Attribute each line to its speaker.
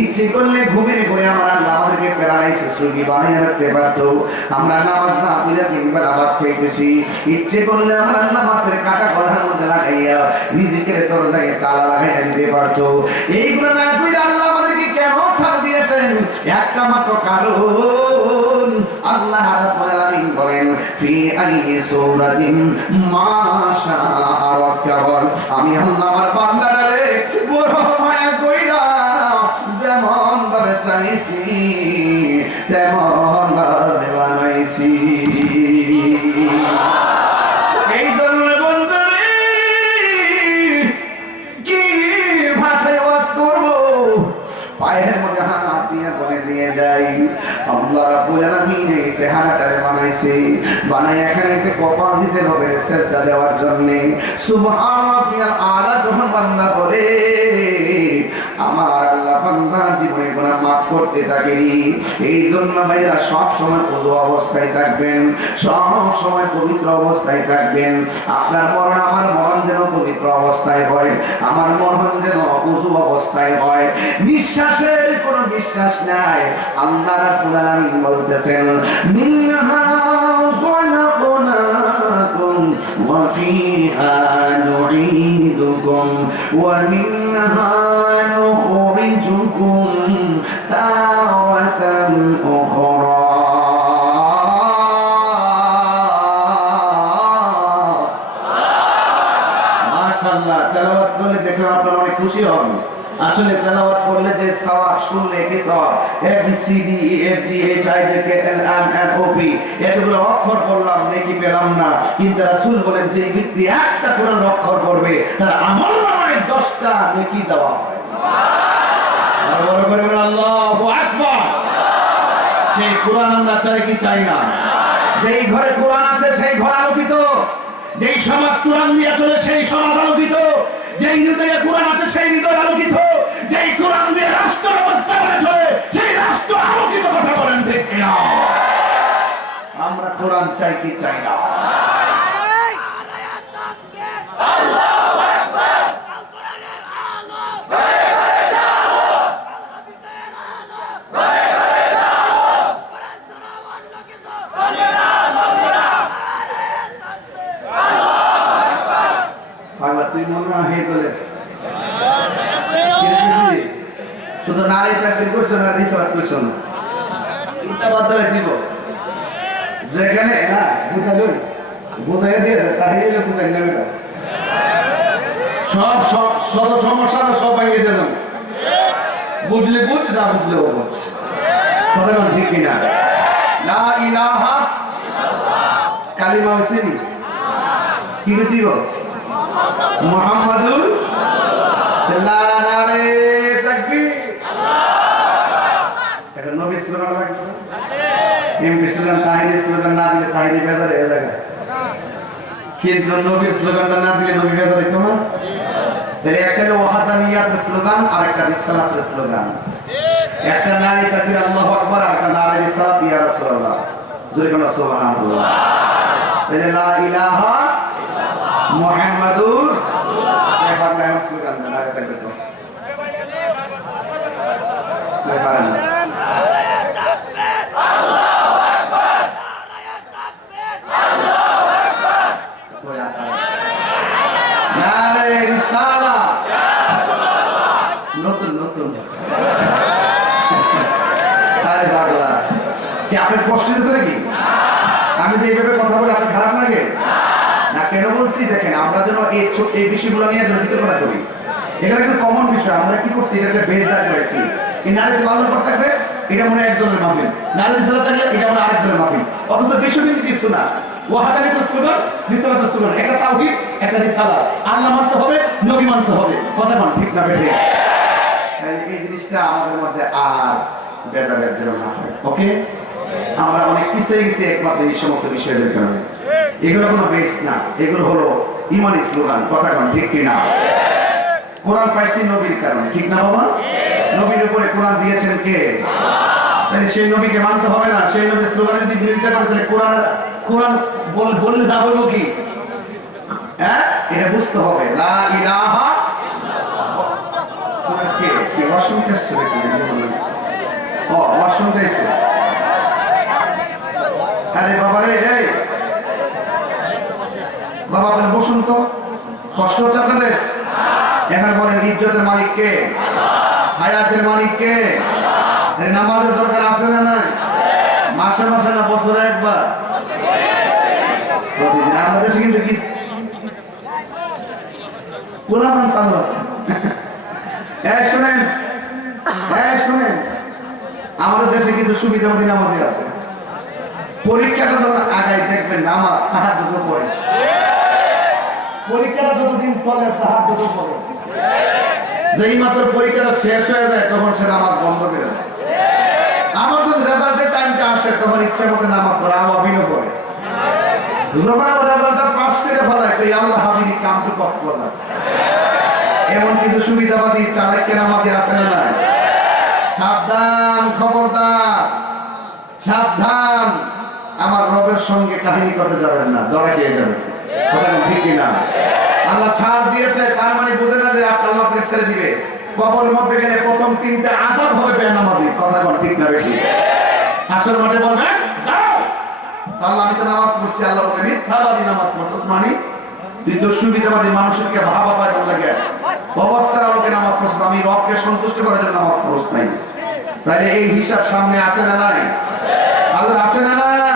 Speaker 1: ইচ্ছে করলে ঘুমিয়ে পড়ে আমরা আল্লাহ আমাদেরকে প্যারালাইসিস সুগি বানিয়ে রাখতে পারতো। আমরা নামাজ না পড়ে তিন বেলা ভাত খাইতেছি ইচ্ছে করলে আমরা আল্লাহ মাছের কাটা গলার মধ্যে লাগাইয়া রিজিকের দরজায় তালা লাগাইয়া দিতে পারতো। এইগুলো না করে আল্লাহ আমাদেরকে কেন ছাড় দিয়েছেন? একটা মাত্র কারণ আল্লাহ রাব্বুল আলামিন বলেন, ফি আই সূরাতিন মা শাআ আমি আল্লাহ আমার বান্দাটারে চেহারাটারে বানাইছে। বানাই এখানে একটা কপাল দিছে রবের সেজদা দেওয়ার জন্য। সুবহান রাব্বিয়াল আলা যখন বান্দা বলে আমার আল্লাহ বান্দা জীবনে গুনাহ মাফ করতে থাকেনি। এই জন্য ভাইরা সব সময় ওযু অবস্থায় থাকবেন, সব সময় পবিত্র অবস্থায় থাকবেন। আপনার মরণ আমার মরণ যেন পবিত্র অবস্থায় হয়, আমার মরণ যেন উজু অবস্থায় হয়। নিঃশ্বাসের কোনো বিশ্বাস নাই, আল্লাহ রাব্বুল আলামিন বলতেছেন মিনহা খলাকনাকুম ওয়া ফিহা নুঈদুকুম দেখে আপনারা অনেক খুশি হবেন। আসলে তেলাওয়াত করলে যে সওয়াব, শুনলে কি সওয়াব। A B C D E F G H I J K L M N O P এতগুলো অক্ষর পড়লাম, নেকি পেলাম না। কিন্তু রাসূল বলেন, যে ব্যক্তি একটা কোরআন অক্ষর পড়বে, তার আমল নামায় 10টা নেকি দেওয়া হয়। বড় করে বলেন আল্লাহু আকবার। সেই কোরআন আমরা চাই কি চাই না? যেই ঘরে কোরআন আছে, সেই ঘর আলোকিত। যেই সমাজ কোরআন দিয়ে চলে, সেই সমাজ আলোকিত। যেই হৃদয়ে কোরআন আছে, সেই হৃদয় আলোকিত। যেই কোরআন দিয়ে রাষ্ট্র ব্যবস্থা করে চলে, সেই রাষ্ট্র আলোকিত কথা বলেন ঠিক আমরা কোরআন চাই কি চাই না বাংলা তুই মনে হয় হয়ে তোলে শুধু নারী চাকরি করছ না রিসার্চ করছ না। তিনটা মাধ্যমে দিব। যেখানে না বুঝালো বুঝাই দিয়ে তাহিরে বুঝাই নেবে না সব সব সব সমস্যা সব ভেঙে যাবে বুঝলে বুঝ না বুঝলে ও বুঝ। কথা ঠিক কিনা? লা ইলাহা কালিমা হইছেনি কি কি দিব মুহাম্মাদুর আল্লাহ নারে তাকবীর এটা নবী স্লোগান লাগবে এমপি স্লোগান তাহিনী স্লোগান না দিলে তাহিনী বেজার হয়ে যাবে কিন্তু নবীর স্লোগানটা না দিলে নবী বেজার হইতো না তাহলে একটা হলো ওয়াহাদানিয়াতের স্লোগান, আর একটা রিসালাতের স্লোগান। একটা নারী তাকবীর আল্লাহু আকবার, আর একটা নারী রিসালাত, ইয়া রাসূলুল্লাহ। জোরে কোন সুবহানাল্লাহ। তাহলে লা ইলাহা মুহাম্মাদুর রাসূলুল্লাহ। এখন স্লোগান আগে থাকবে তো। পারেন না নারে রিসালা নতুন নতুন আরে পাগলা আপনার কষ্ট হয়েছে নাকি? আমি যে এইভাবে কথা বলে, আপনার খারাপ লাগে? না, কেন বলছি? দেখেন, আমরা যেন এই বিষয়গুলো নিয়ে বিতর্কটা করি এটা একটা কমন বিষয়, আমরা কি করছি? এটা একটা বেশ দাগ করেছি। এই নারী যে ভালো থাকবে, এটা মনে এক দলের মাহফিল। নারী রিসালাত থাকলে এটা মনে আরেক দলের মাহফিল। অথচ বিষয় কিন্তু কিছু না। ও হাতানি তো স্লোগান রিসালাত স্লোগান একটা তাওহীদ, একটা রিসালাত। আল্লাহ মানতে হবে, নবী মানতে হবে। কথা কোন ঠিক না বেঠে? এই জিনিসটা আমাদের মধ্যে আর বেদাবের জন্য না হয়। ওকে? আমরা অনেক পিছিয়ে গেছি একমাত্র এই সমস্ত বিষয়দের কারণে। এগুলো কোনো বেস না। এগুলো হলো ইমানি স্লোগান। কথা কোন, ঠিক কিনা কোরআন পাইছি নবীর কারণে, ঠিক না বাবা? নবীর উপরে কোরআন দিয়েছেন কে? তাহলে সেই নবীকে মানতে হবে না। সেই নবীর স্লোগানের যদি বিরোধিতা করে তাহলে কোরআন কোরআন বল বললে না বলব কি? হ্যাঁ? এটা বুঝতে হবে। লা ইলাহা কে? কে? ওয়াশরুম টেস্ট ও, ওয়াশরুম চাইছে বসুন তো। কষ্ট হচ্ছে আপনাদের? এখানে বলেন, ইজ্জতের মালিক কে? হায়াতের মালিক কে? নামাজের দরকার আছে না নাই? মাসে মাসে না, বছরে একবার। আমাদের দেশে কিন্তু শুনেন শুনেন। আমাদের দেশে কিছু সুবিধা নামাজি আছে। পরীক্ষাটা যখন আগায় দেখবেন নামাজ তাহার দুটো পড়ে। পরীক্ষাটা যতদিন চলে তাহার দুটো পড়ে। যেই মাত্র পরীক্ষাটা শেষ হয়ে যায়, তখন সে নামাজ বন্ধ করে আমার যখন রেজাল্টের টাইমটা আসে, তখন ইচ্ছা মতো নামাজ পড়ে আমার অভিনয় করে যখন আমার রেজাল্টটা পাস করে ফেলায়, কই, আল্লাহ হাবিবি, কাম টু কক্সবাজার এমন কিছু সুবিধাবাদী চাণক্য নামাজি আছে না নাই? সাবধান, খবরদার। সাবধান। আমার রবের সঙ্গে কাহিনী করতে যাবেন না দরা খেয়ে যাবে কথা ঠিক না আল্লাহ ছাড় দিয়েছে, তার মানে বুঝে না যে ছেড়ে দিবে। কবরের মধ্যে গেলে প্রথম তিনটা আজাব হবে বেনামাজি। কথা বল ঠিক না বেশি আসল মাঠে বলবেন আল্লাহ, আমি তো নামাজ পড়ছি, আল্লাহ বলে মিথ্যাবাদী নামাজ সুবিধাবাদী মানুষকে ভাবা পায় অবস্থার আলোকে নামাজ আমি রবকে সন্তুষ্ট করার জন্য নামাজ পড়ছ নাই। তাহলে এই হিসাব সামনে আছে না নাই? আল্লাহ আছে না নাই?